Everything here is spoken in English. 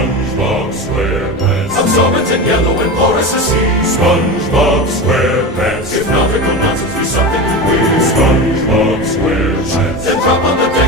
SpongeBob SquarePants. Absorbent and yellow and porous as sea. SpongeBob SquarePants. If nautical nonsense be something you wear, SpongeBob SquarePants. then drop on the